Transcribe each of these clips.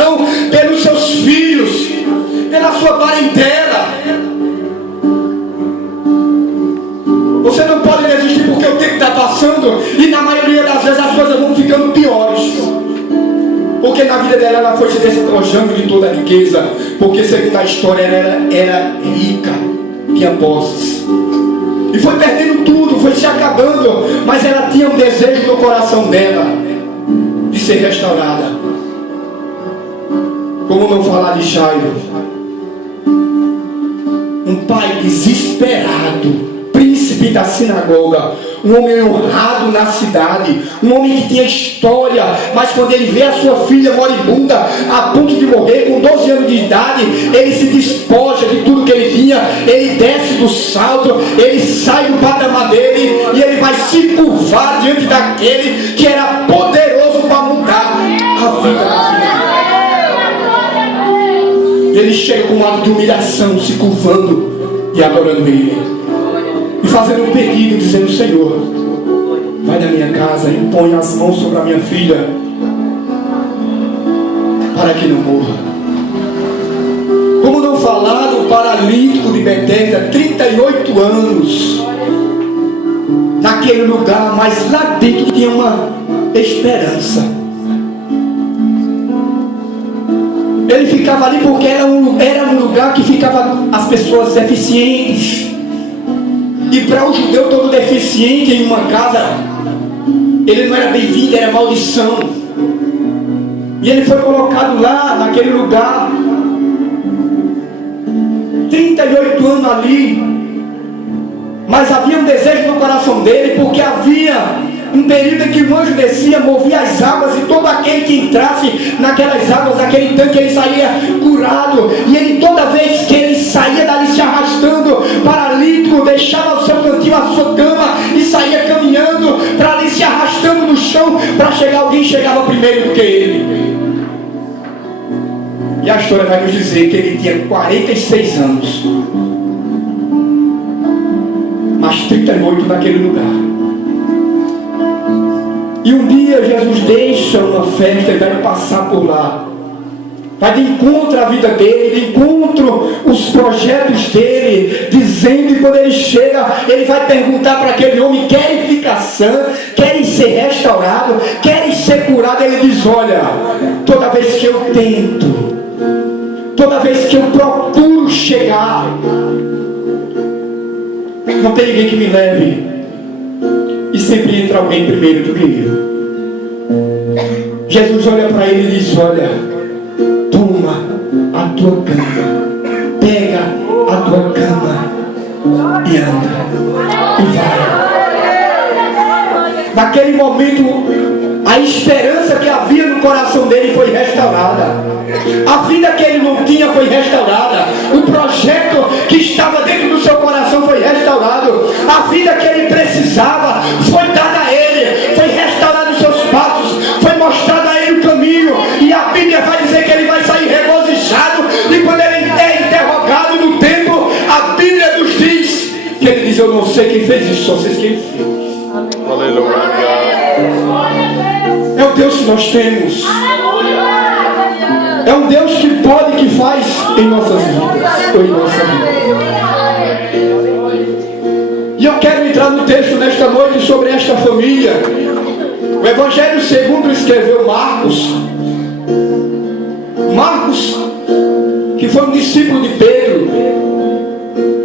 oração pelos seus filhos, pela sua parentela. Você não pode desistir porque o tempo está passando e na maioria das vezes as coisas vão ficando piores. Porque na vida dela ela foi se despojando de toda a riqueza, porque segundo a história ela era rica, tinha posses, e foi perdendo tudo, foi se acabando, mas ela tinha um desejo no coração dela de ser restaurada. Como não falar de Jairo, um pai desesperado, príncipe da sinagoga, um homem honrado na cidade, um homem que tinha história, mas quando ele vê a sua filha moribunda, a ponto de morrer com 12 anos de idade, ele se despoja de tudo que ele tinha, ele desce do salto, ele sai do patamar dele e ele vai se curvar diante daquele que era poderoso para mudar a vida da filha. Ele chega com um ato de humilhação, se curvando e adorando ele. E fazendo um pedido, dizendo: Senhor, vai na minha casa e põe as mãos sobre a minha filha, para que não morra. Como não falar do paralítico de Betesda, 38 anos, naquele lugar, mas lá dentro tinha uma esperança. Ele ficava ali porque era um lugar que ficava as pessoas deficientes. E para o judeu todo deficiente em uma casa, ele não era bem-vindo, era maldição. E ele foi colocado lá, naquele lugar, 38 anos ali. Mas havia um desejo no coração dele, porque havia um período em que o anjo descia, movia as águas, e todo aquele que entrasse naquelas águas, naquele tanque, ele saía curado. E ele, toda vez que ele saía dali se arrastando, paralítico, deixava o seu cantinho, a sua cama, e saía caminhando para ali, se arrastando no chão, para chegar, alguém chegava primeiro do que ele. E a história vai nos dizer que ele tinha 46 anos, mas 38 naquele lugar. E um dia Jesus deixa uma festa e vai passar por lá. Vai de encontro à vida dele, de encontro os projetos dele, dizendo, e quando ele chega, ele vai perguntar para aquele homem: querem ficar sã? Querem ser restaurados? Querem ser curados? Ele diz: olha, toda vez que eu tento, toda vez que eu procuro chegar, não tem ninguém que me leve, e sempre entra alguém primeiro do que eu. Jesus olha para ele e diz: olha, toma a tua cama, pega a tua cama e anda, e vai. Naquele momento, a esperança que havia no coração dele foi restaurada, a vida que ele não tinha foi restaurada, o projeto que estava dentro do seu coração foi restaurado, a vida que ele precisava foi dada a ele, foi restaurado os seus passos, foi mostrado a ele o caminho. E a Bíblia vai dizer que ele vai sair regozijado, e quando ele é interrogado no templo, a Bíblia nos diz que ele diz: eu não sei quem fez isso, só sei quem fez. Aleluia. É o Deus que nós temos, é um Deus que pode, que faz em nossas vidas, ou em nossa vida. E eu quero entrar no texto nesta noite sobre esta família. O Evangelho segundo escreveu Marcos, que foi um discípulo de Pedro.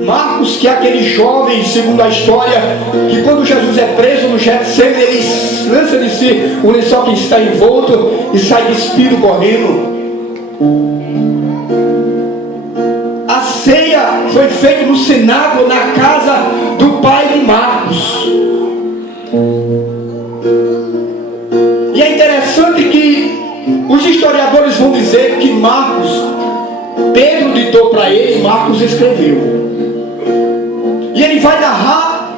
Marcos, que é aquele jovem, segundo a história, que quando Jesus é preso no Getsemane, ele lança de si o lençol que está envolto e sai despido correndo. A ceia foi feita no cenáculo, na casa do pai de Marcos. E é interessante que os historiadores vão dizer que Marcos, Pedro ditou para ele, Marcos escreveu. E ele vai narrar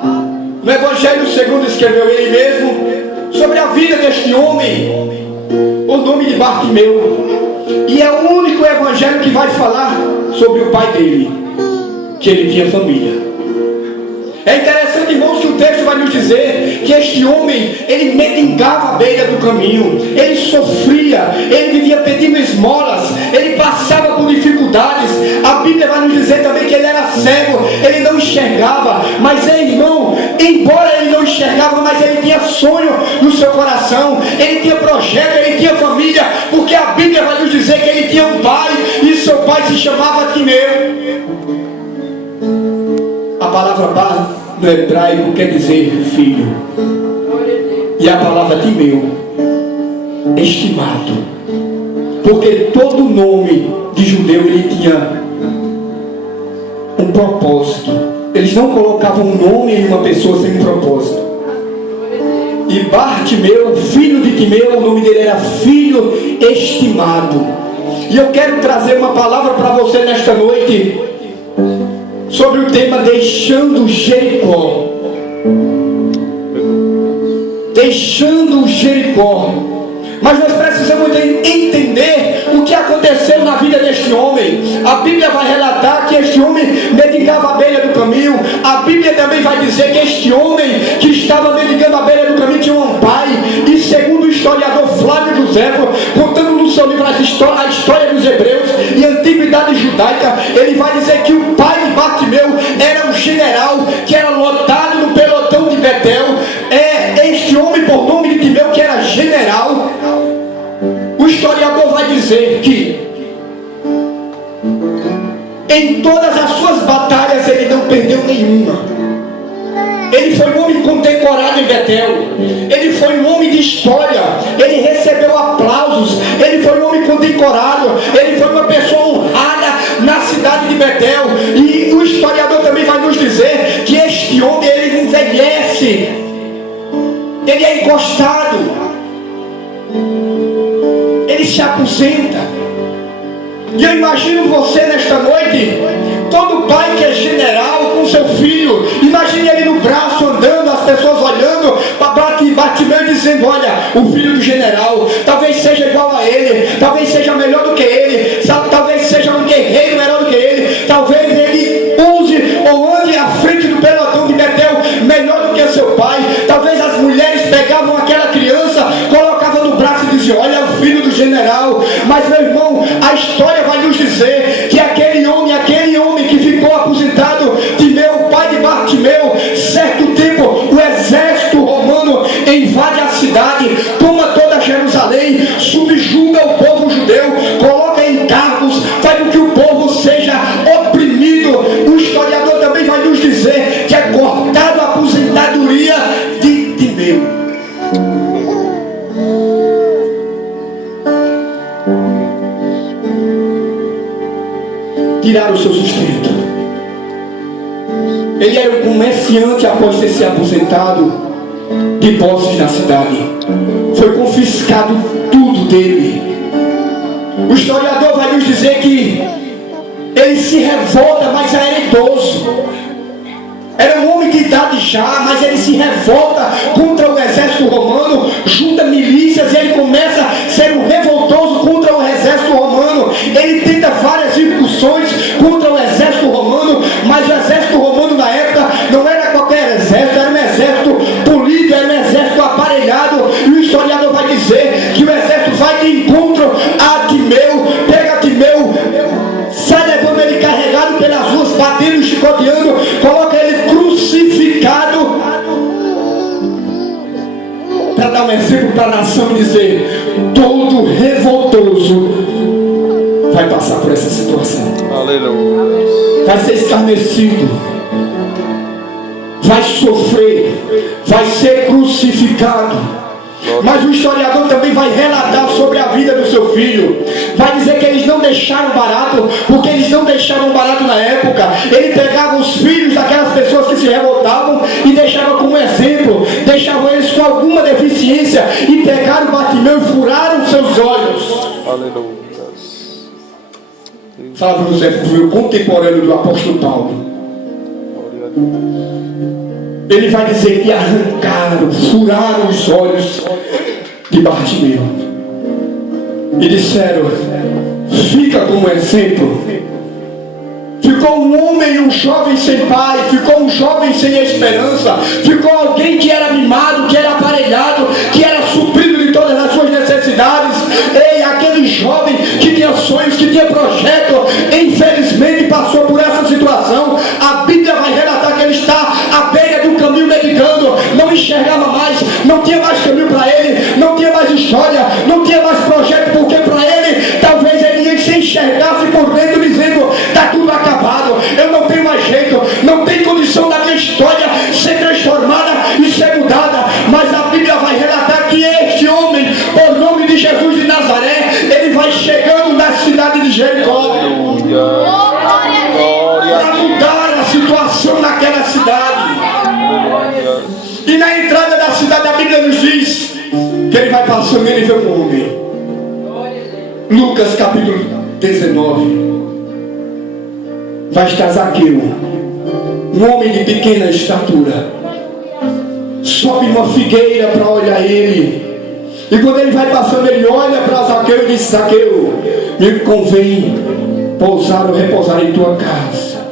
no Evangelho segundo escreveu ele mesmo, sobre a vida deste homem, o nome de Bartimeu. E é o único evangelho que vai falar sobre o pai dele, que ele tinha família. É interessante, irmãos, que o texto vai nos dizer que este homem, ele mendigava à beira do caminho, ele sofria, ele vivia pedindo esmola. dificuldades. A Bíblia vai nos dizer também que ele era cego, ele não enxergava, mas irmão, embora ele não enxergava, mas ele tinha sonho no seu coração, ele tinha projeto, ele tinha família, porque a Bíblia vai nos dizer que ele tinha um pai, e seu pai se chamava Timeu. A palavra pai no hebraico quer dizer filho, e a palavra Timeu, estimado, porque todo nome de judeu ele tinha um propósito. Eles não colocavam um nome em uma pessoa sem um propósito. E Bartimeu, filho de Timeu, o nome dele era filho estimado. E eu quero trazer uma palavra para você nesta noite sobre o tema deixando Jericó. Deixando Jericó. Mas nós precisamos entender o que aconteceu na vida deste homem. A Bíblia vai relatar que este homem mendigava a beira do caminho. A Bíblia também vai dizer que este homem que estava mendigando a beira do caminho tinha um pai. E segundo o historiador Flávio Joséfo, contando no seu livro a história dos hebreus e a antiguidade judaica, ele vai dizer que o pai de Bartimeu era um general que era lotado no pelotão de Betel. Este homem, por nome de Timeu, que era general, o historiador vai dizer que em todas as suas batalhas ele não perdeu nenhuma. Ele foi um homem condecorado em Betel, ele foi um homem de história, ele recebeu aplausos, ele foi um homem condecorado, ele foi uma pessoa honrada na cidade de Betel. E o historiador também vai nos dizer que este homem ele envelhece, ele é encostado, ele se aposenta. E eu imagino você nesta noite, todo pai que é general com seu filho, imagine ele no braço andando, as pessoas olhando para Bartimeu e dizendo: olha, o filho do general, talvez seja igual a ele, talvez seja melhor do que ele, talvez seja um guerreiro melhor do que ele, talvez ele use ou ande à frente do pelotão de Betel melhor do que seu pai. Talvez as mulheres pegavam aquela criança, colocavam no braço e diziam: olha, o filho do general. Mas meu irmão, a história vai nos dizer que aquele homem que ficou aposentado, Timeu, pai de Bartimeu, certo tempo o exército romano invade a cidade, toma toda Jerusalém, subjuga o povo judeu, coloca em cargos, faz com que o povo seja oprimido. O historiador também vai nos dizer que é cortado a aposentadoria de Timeu. Tiraram o seu sustento. Ele era um comerciante após ter se aposentado de posses na cidade. Foi confiscado tudo dele. O historiador vai nos dizer que ele se revolta, mas já era idoso. Era um homem de idade já, mas ele se revolta contra o exército romano, junta milícias e ele começa a ser um revoltoso contra o exército romano. Ele tenta várias incursões contra o exército romano, mas o exército romano na época não era qualquer exército, era um exército polido, era um exército aparelhado. E o historiador vai dizer que o exército vai de encontro a Timeu, pega Timeu, sai levando ele carregado pelas ruas, batendo, chicoteando, coloca ele crucificado, para dar um exemplo para a nação e dizer: todo revoltoso vai passar por essa situação. Aleluia. Vai ser escarnecido, vai sofrer, vai ser crucificado. Mas o historiador também vai relatar sobre a vida do seu filho. Vai dizer que eles não deixaram barato, porque eles não deixavam barato na época. Ele pegava os filhos daquelas pessoas que se revoltavam e deixava como exemplo, deixavam eles com alguma deficiência, e pegaram Bartimeu e furaram seus olhos. Aleluia. Flávio Joséfo foi o contemporâneo do apóstolo Paulo. Ele vai dizer que arrancaram, furaram os olhos de Bartimeu e disseram: fica como exemplo. Ficou um homem, um jovem sem pai, ficou um jovem sem esperança, ficou alguém que era mimado, que era aparelhado, que era suprido de todas as suas necessidades. Ei, aquele jovem que tinha sonhos, que tinha projeto, situação, a Bíblia vai relatar que ele está à beira do caminho meditando, não enxergava mais, não tinha mais caminho para ele, não tinha mais história, não tinha mais projeto, porque para ele, talvez ele se enxergasse por dentro dizendo, está tudo acabado, eu não tenho mais jeito, não tem condição da minha história ser transformada e ser mudada. Mas a Bíblia vai relatar que este homem, por nome de Jesus de Nazaré, ele vai chegando na cidade de Jericó para mudar a situação naquela cidade. E na entrada da cidade a Bíblia nos diz que ele vai passando e ele vê um homem. Lucas capítulo 19. Vai estar Zaqueu, um homem de pequena estatura, sobe uma figueira para olhar ele. E quando ele vai passando, ele olha para Zaqueu e diz: Zaqueu, me convém pousar ou repousar em tua casa.